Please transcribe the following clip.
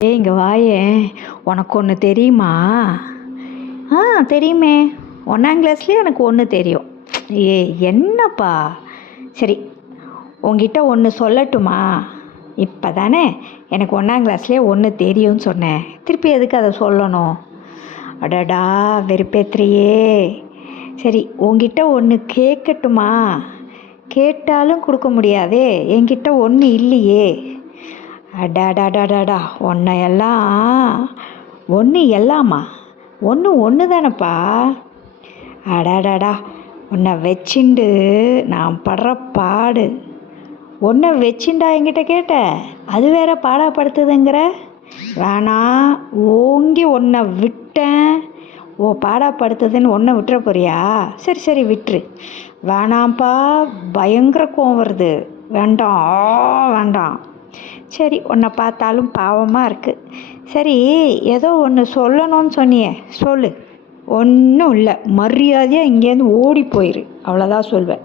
ஏய் இங்கே வாயேன். உனக்கு ஒன்று தெரியுமா? ஆ, தெரியுமே. ஒன்றாம் கிளாஸ்லேயே எனக்கு ஒன்று தெரியும். ஏய் என்னப்பா? சரி, உங்ககிட்ட ஒன்று சொல்லட்டுமா? இப்போ தானே எனக்கு ஒன்றாம் கிளாஸ்லேயே ஒன்று தெரியும்னு சொன்னேன், திருப்பி எதுக்கு அதை சொல்லணும்? அடடா, வெறுப்பேத்துறியே. சரி, உங்ககிட்ட ஒன்று கேட்கட்டுமா? கேட்டாலும் கொடுக்க முடியாதே, என்கிட்ட ஒன்று இல்லையே. அடாடாடாடாடா, ஒன்றையெல்லாம் ஒன்று எல்லாமா? ஒன்று தானேப்பா. அடாடாடா, உன்னை வச்சுண்டு நான் படுற பாடு. ஒன்றை வச்சுண்டா என்கிட்ட கேட்ட, அது வேற பாடாப்படுத்துதுங்கிற. வேணாம், ஓங்கி ஒன்றை விட்டேன். ஓ, பாடாப்படுத்துதுன்னு ஒன்றை விட்டுற போறியா? சரி சரி விட்டுரு. வேணாம்ப்பா, பயங்கர கோவம் வருது. வேண்டாம், வேண்டாம். சரி, உன்னை பார்த்தாலும் பாவமாக இருக்குது. சரி, ஏதோ ஒன்று சொல்லணும்னு சொன்னியே, சொல்லு. ஒன்றும் இல்லை, மரியாதையாக இங்கேருந்து ஓடி போயிரு, அவ்வளோதான் சொல்வேன்.